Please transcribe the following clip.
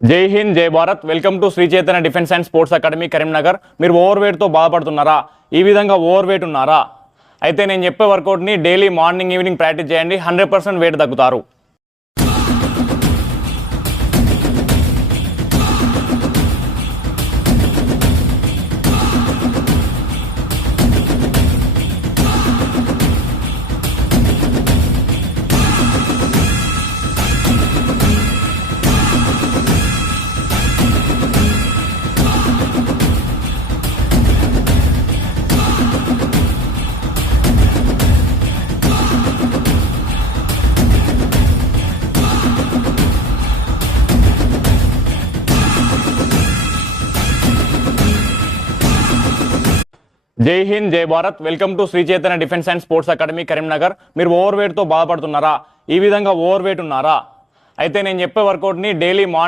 జై హింద్ జై Bharat welcome to Shri Chaitanya defence and sports academy Karimnagar. మీరు ఓవర్ వెయిట్తో బాధపడుతున్నారా? ఈ విధంగా ఓవర్ వెయిట్ ఉన్నారా? అయితే నేను చెప్పే వర్కౌట్ని డైలీ మార్నింగ్ ఈవినింగ్ ప్రాక్టీస్ చేయండి. 100% వెయిట్ తగ్గుతారు. జై హింద్ జై Bharat welcome to Shri Chaitanya defence and sports academy Karimnagar. మీరు ఓవర్ వెయిట్తో బాధపడుతున్నారా? ఈ విధంగా ఓవర్ వెయిట్ ఉన్నారా? అయితే నేను చెప్పే వర్కౌట్ని డైలీ